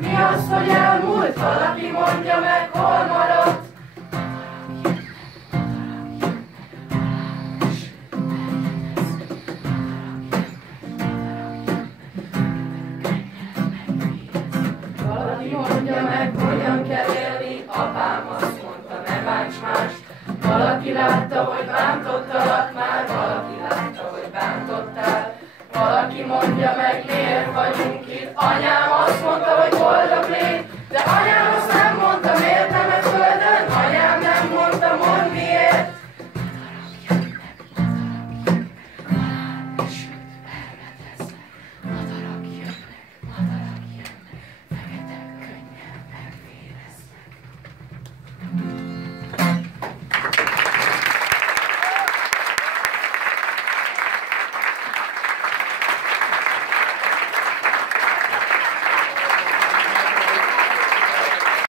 Mi az, hogy elmúlt? Valaki mondja meg, hol maradt? Valaki mondja meg, hogyan kell élni? Apám azt mondta, ne bánts mást. Valaki látta, hogy bántottalak már, valaki